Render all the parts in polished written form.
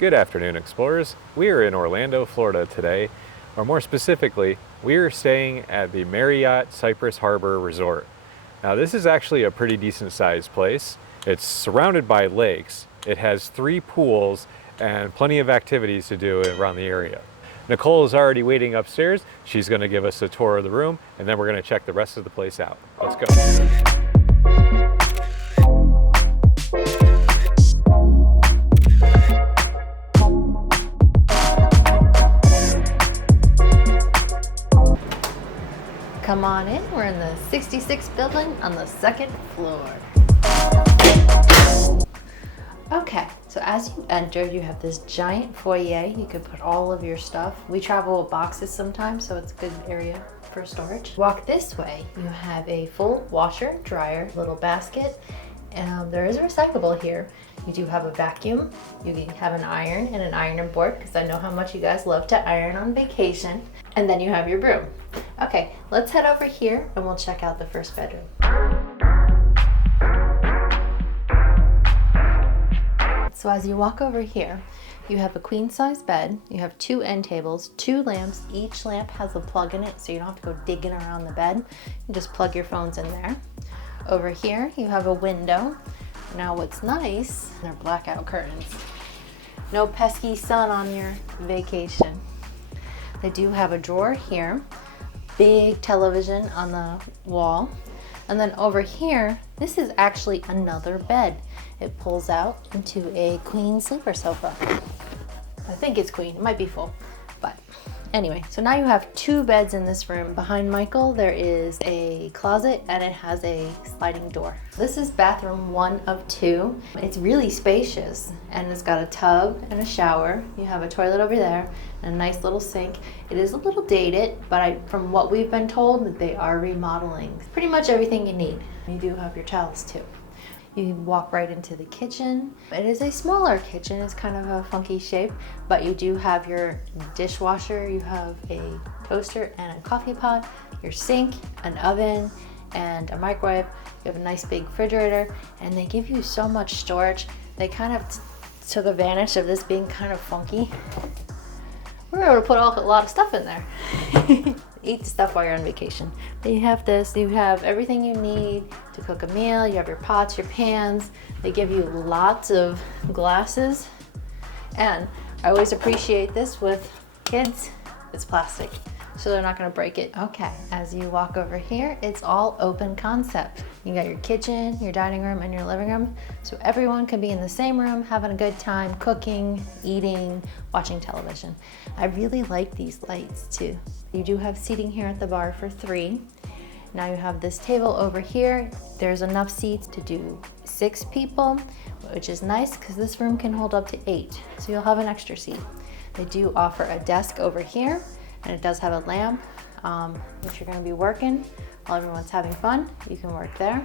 Good afternoon, explorers. We are in Orlando, Florida today, or more specifically, we are staying at the Marriott Cypress Harbour Resort. Now, this is actually a pretty decent sized place. It's surrounded by lakes. It has 3 pools and plenty of activities to do around the area. Nicole is already waiting upstairs. She's going to give us a tour of the room, and then we're going to check the rest of the place out. Let's go. Come on in, we're in the 66th building on the 2nd floor. Okay, so as you enter, you have this giant foyer. You could put all of your stuff. We travel with boxes sometimes, so it's a good area for storage. Walk this way, you have a full washer, dryer, little basket. There is a recyclable here. You do have a vacuum. You can have an iron and an ironing board, because I know how much you guys love to iron on vacation. And then you have your broom. Okay, let's head over here and we'll check out the first bedroom. So as you walk over here, you have a queen size bed. You have 2 end tables, 2 lamps. Each lamp has a plug in it, so you don't have to go digging around the bed. You just plug your phones in there. Over here, you have a window. Now what's nice, they're blackout curtains. No pesky sun on your vacation. They do have a drawer here, big television on the wall. And then over here, this is actually another bed. It pulls out into a queen sleeper sofa. I think it's queen, it might be full, but anyway, so now you have 2 beds in this room. Behind Michael, there is a closet and it has a sliding door. This is bathroom 1 of 2. It's really spacious and it's got a tub and a shower. You have a toilet over there and a nice little sink. It is a little dated, but from what we've been told, that they are remodeling pretty much everything you need. You do have your towels too. You walk right into the kitchen. It is a smaller kitchen, it's kind of a funky shape, but you do have your dishwasher, you have a toaster and a coffee pot, your sink, an oven, and a microwave. You have a nice big refrigerator, and they give you so much storage. They kind of took advantage of this being kind of funky. We're able to put a lot of stuff in there. Eat the stuff while you're on vacation. But you have this, you have everything you need to cook a meal. You have your pots, your pans. They give you lots of glasses. And I always appreciate this with kids, it's plastic, so they're not gonna break it. Okay, as you walk over here, it's all open concept. You got your kitchen, your dining room, and your living room, so everyone can be in the same room having a good time, cooking, eating, watching television. I really like these lights too. You do have seating here at the bar for 3. Now you have this table over here. There's enough seats to do 6 people, which is nice because this room can hold up to 8, so you'll have an extra seat. They do offer a desk over here, and it does have a lamp. If you're gonna be working while everyone's having fun, you can work there.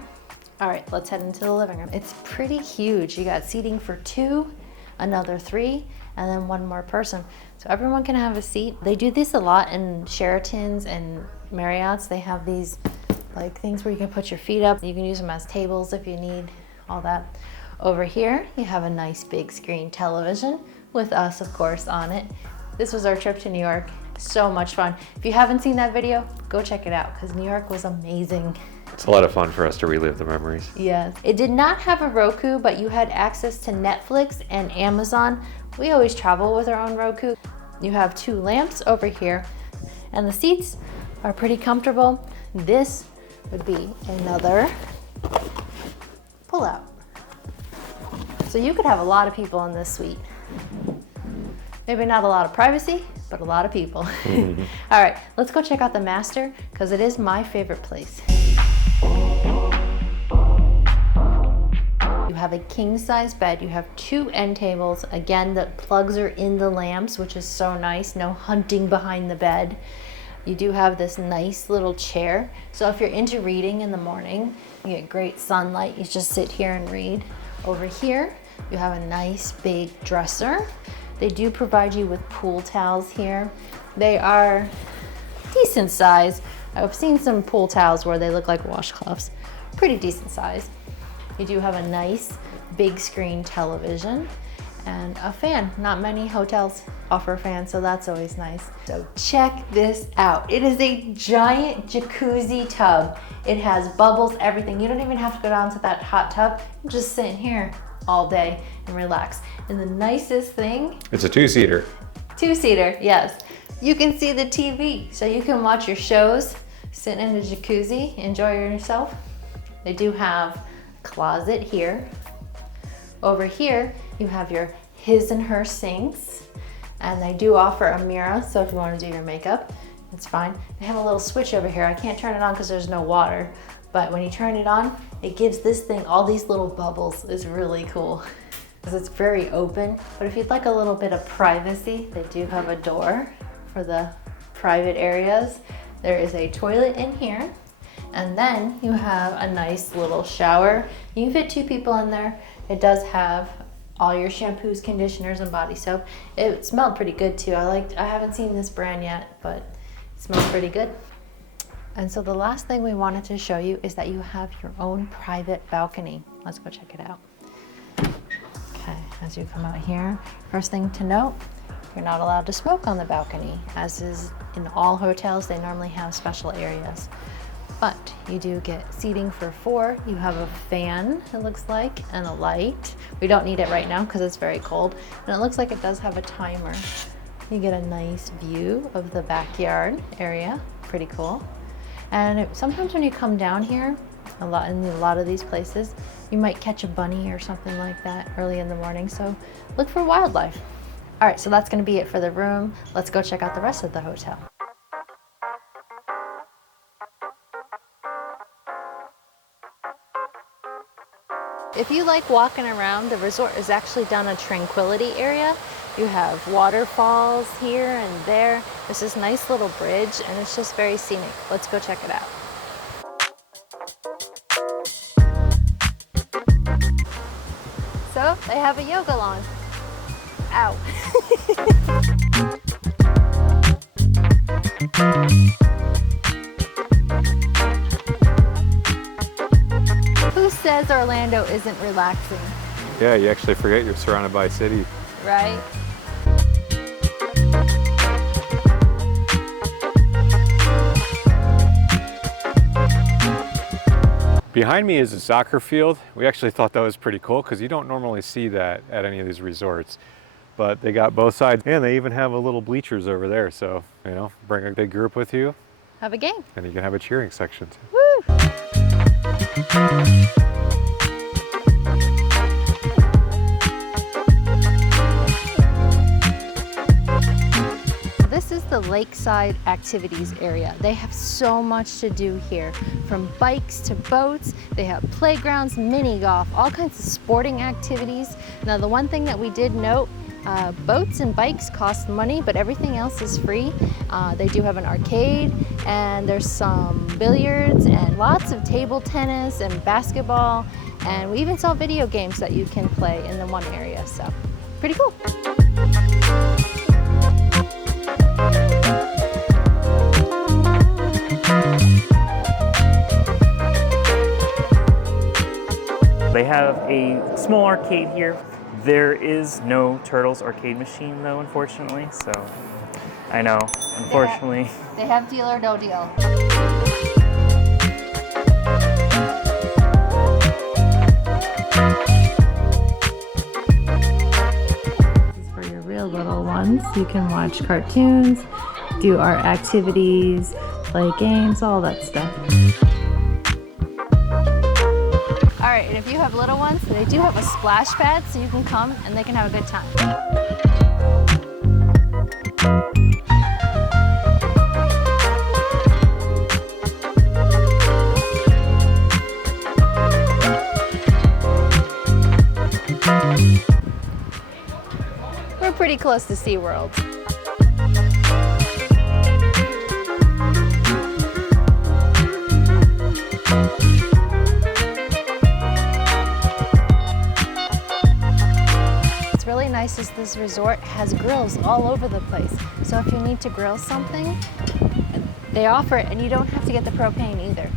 All right, let's head into the living room. It's pretty huge. You got seating for 2, another 3, and then 1 more person. So everyone can have a seat. They do this a lot in Sheratons and Marriotts. They have these like things where you can put your feet up. You can use them as tables if you need all that. Over here, you have a nice big screen television with us, of course, on it. This was our trip to New York. So much fun. If you haven't seen that video, go check it out because New York was amazing. It's a lot of fun for us to relive the memories. Yes. It did not have a Roku, but you had access to Netflix and Amazon. We always travel with our own Roku. You have 2 lamps over here, and the seats are pretty comfortable. This would be another pull-out. So you could have a lot of people in this suite. Maybe not a lot of privacy, but a lot of people. Mm-hmm. All right, let's go check out the master because it is my favorite place. You have a king size bed. You have 2 end tables. Again, the plugs are in the lamps, which is so nice. No hunting behind the bed. You do have this nice little chair. So if you're into reading in the morning, you get great sunlight. You just sit here and read. Over here, you have a nice big dresser. They do provide you with pool towels here. They are decent size. I've seen some pool towels where they look like washcloths. Pretty decent size. You do have a nice big screen television, and a fan. Not many hotels offer a fan, so that's always nice. So check this out. It is a giant jacuzzi tub. It has bubbles, everything. You don't even have to go down to that hot tub. You just sit in here all day and relax. And the nicest thing, It's a two-seater. Two-seater, yes. You can see the TV, so you can watch your shows, sit in a jacuzzi, enjoy yourself. They do have a closet here. Over here, you have your his and her sinks, and they do offer a mirror, so if you want to do your makeup, it's fine. They have a little switch over here. I can't turn it on because there's no water, but when you turn it on, it gives this thing all these little bubbles. It's really cool. It's very open, but if you'd like a little bit of privacy, they do have a door for the private areas. There is a toilet in here, and then you have a nice little shower. You can fit 2 people in there. It does have all your shampoos, conditioners, and body soap. It smelled pretty good too. I haven't seen this brand yet, but it smells pretty good. And so the last thing we wanted to show you is that you have your own private balcony. Let's go check it out. Okay, as you come out here, first thing to note, you're not allowed to smoke on the balcony. As is in all hotels, they normally have special areas. But you do get seating for 4. You have a fan, it looks like, and a light. We don't need it right now because it's very cold. And it looks like it does have a timer. You get a nice view of the backyard area, pretty cool. And sometimes when you come down here, in a lot of these places, you might catch a bunny or something like that early in the morning, so look for wildlife. All right, so that's gonna be it for the room. Let's go check out the rest of the hotel. If you like walking around, the resort is actually down a tranquility area. You have waterfalls here and there. There's this nice little bridge, and it's just very scenic. Let's go check it out. So they have a yoga lawn. Ow. Who says Orlando isn't relaxing? Yeah, you actually forget you're surrounded by a city. Right? Behind me is a soccer field. We actually thought that was pretty cool because you don't normally see that at any of these resorts. But they got both sides, and they even have a little bleachers over there. So, you know, bring a big group with you. Have a game. And you can have a cheering section too. Woo! This is the lakeside activities area. They have so much to do here, from bikes to boats. They have playgrounds, mini golf, all kinds of sporting activities. Now, the one thing that we did note, boats and bikes cost money, but everything else is free. They do have an arcade, and there's some billiards and lots of table tennis and basketball. And we even saw video games that you can play in the one area, so pretty cool. They have a small arcade here. There is no Turtles arcade machine though, unfortunately, so I know, unfortunately. They have Deal or No Deal. This is for your real little ones. You can watch cartoons, do art activities, play games, all that stuff. All right, and if you have little ones, they do have a splash pad, so you can come and they can have a good time. We're pretty close to SeaWorld. Really nice is this resort has grills all over the place. So if you need to grill something, they offer it, and you don't have to get the propane either.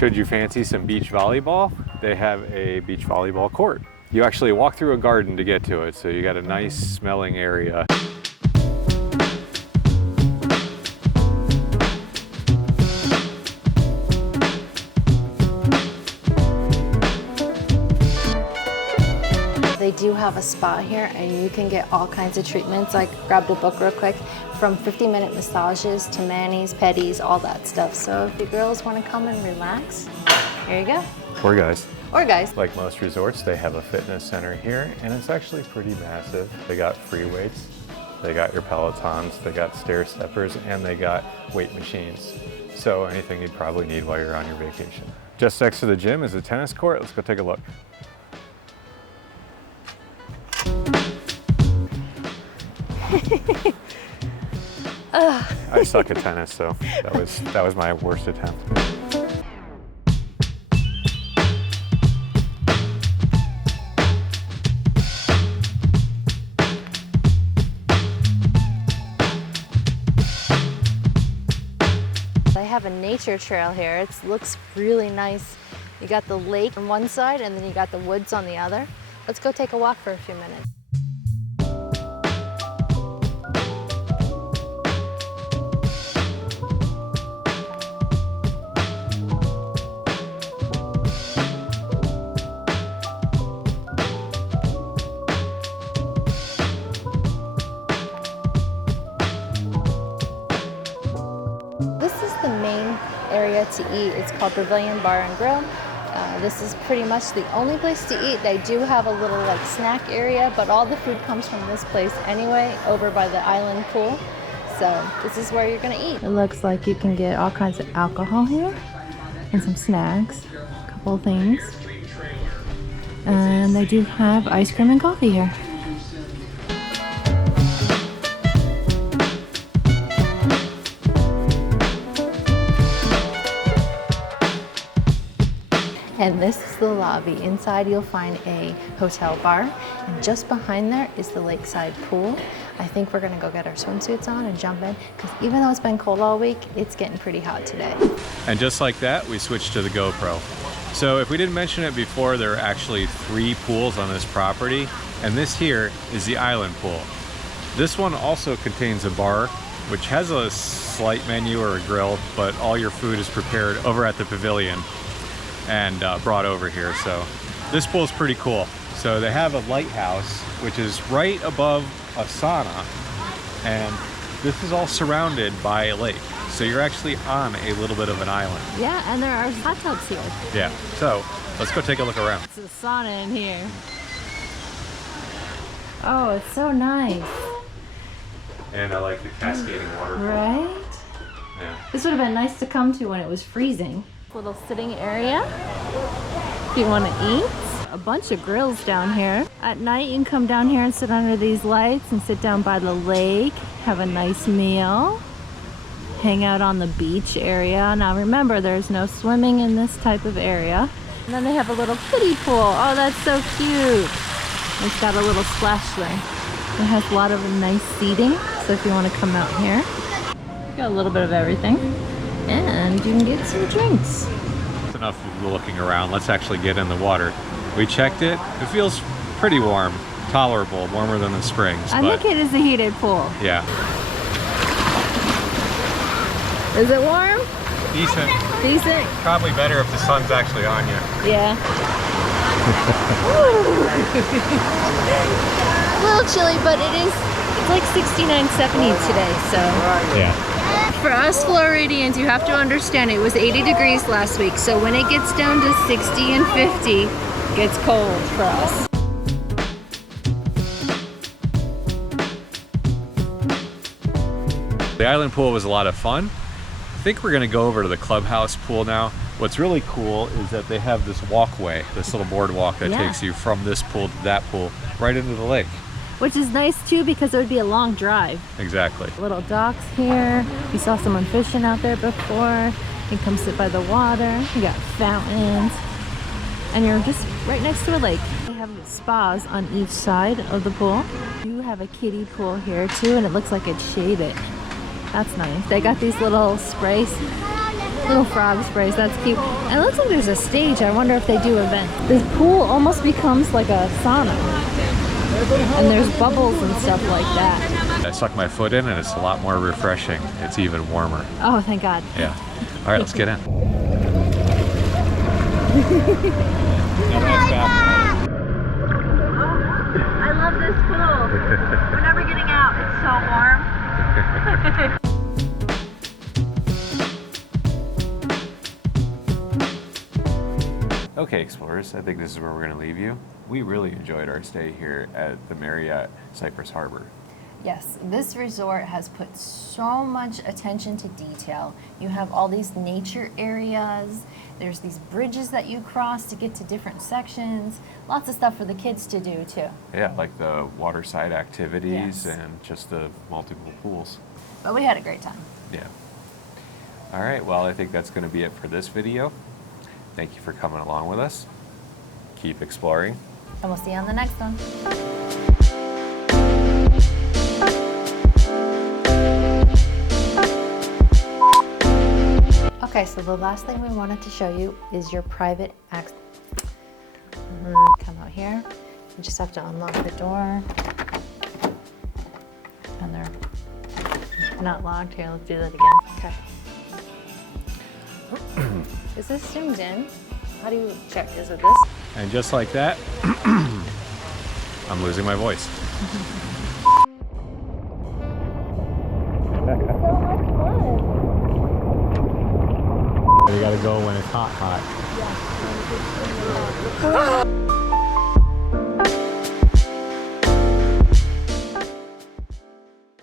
Should you fancy some beach volleyball, they have a beach volleyball court. You actually walk through a garden to get to it, so you got a nice smelling area. They do have a spa here and you can get all kinds of treatments. I grabbed a book real quick, from 50-minute massages to manis, pedis, all that stuff. So if you girls want to come and relax, here you go. Or guys. Or guys. Like most resorts, they have a fitness center here, and it's actually pretty massive. They got free weights, they got your Pelotons, they got stair steppers, and they got weight machines. So anything you'd probably need while you're on your vacation. Just next to the gym is a tennis court. Let's go take a look. I suck at tennis, so that was my worst attempt. They have a nature trail here. It looks really nice. You got the lake on one side and then you got the woods on the other. Let's go take a walk for a few minutes. Area to eat. It's called Pavilion Bar and Grill. This is pretty much the only place to eat. They do have a little like snack area, but all the food comes from this place anyway, over by the island pool. So this is where you're gonna eat. It looks like you can get all kinds of alcohol here and some snacks, a couple of things. And they do have ice cream and coffee here. And this is the lobby. Inside you'll find a hotel bar, and just behind there is the lakeside pool. I think we're gonna go get our swimsuits on and jump in, because even though it's been cold all week, it's getting pretty hot today. And just like that, we switched to the GoPro. So if we didn't mention it before, there are actually 3 pools on this property, and this here is the island pool. This one also contains a bar, which has a slight menu or a grill, but all your food is prepared over at the pavilion and brought over here. So this pool is pretty cool. So they have a lighthouse, which is right above a sauna, and this is all surrounded by a lake. So you're actually on a little bit of an island. Yeah, and there are hot tubs here. Yeah, so let's go take a look around. It's a sauna in here. Oh, it's so nice. And I like the cascading waterfall. Right? Yeah. This would have been nice to come to when it was freezing. Little sitting area if you want to eat. A bunch of grills down here. At night you can come down here and sit under these lights and sit down by the lake, have a nice meal, hang out on the beach area. Now remember, there's no swimming in this type of area. And then they have a little kiddie pool. Oh, that's so cute. It's got a little splash thing. It has a lot of nice seating, so if you want to come out here, you got a little bit of everything. And you can get some drinks. That's enough looking around. Let's actually get in the water. We checked it. It feels pretty warm, tolerable, warmer than the springs. I think it is a heated pool. Yeah. Is it warm? Decent. Decent? Probably better if the sun's actually on you. Yeah. A little chilly, but it's like 69, 70 today, so. Yeah. For us Floridians, you have to understand it was 80 degrees last week, so when it gets down to 60 and 50, it gets cold for us. The island pool was a lot of fun. I think we're gonna go over to the clubhouse pool now. What's really cool is that they have this walkway, this little boardwalk that takes you from this pool to that pool, right into the lake. Which is nice too, because it would be a long drive. Exactly. Little docks here. You saw someone fishing out there before. You can come sit by the water. You got fountains. And you're just right next to a lake. They have spas on each side of the pool. You have a kiddie pool here too, and it looks like it's shaded. That's nice. They got these little sprays Little frog sprays, that's cute. And it looks like there's a stage. I wonder if they do events. This pool almost becomes like a sauna. And there's bubbles and stuff like that. I stuck my foot in and it's a lot more refreshing. It's even warmer. Oh, thank God. Yeah. All right, let's get in. I love this pool. We're never getting out. It's so warm. Okay, explorers, I think this is where we're going to leave you. We really enjoyed our stay here at the Marriott Cypress Harbour. Yes, this resort has put so much attention to detail. You have all these nature areas. There's these bridges that you cross to get to different sections. Lots of stuff for the kids to do too. Yeah, like the waterside activities Yes. and just the multiple pools. But we had a great time. Yeah. All right, well, I think that's going to be it for this video. Thank you for coming along with us. Keep exploring. And we'll see you on the next one. Okay, so the last thing we wanted to show you is your private access. Come out here. You just have to unlock the door. And they're not locked. Here, let's do that again. Okay. Is this zoomed in? How do you check? Is it this? And just like that, I'm losing my voice. You gotta go when it's hot, hot. Yeah.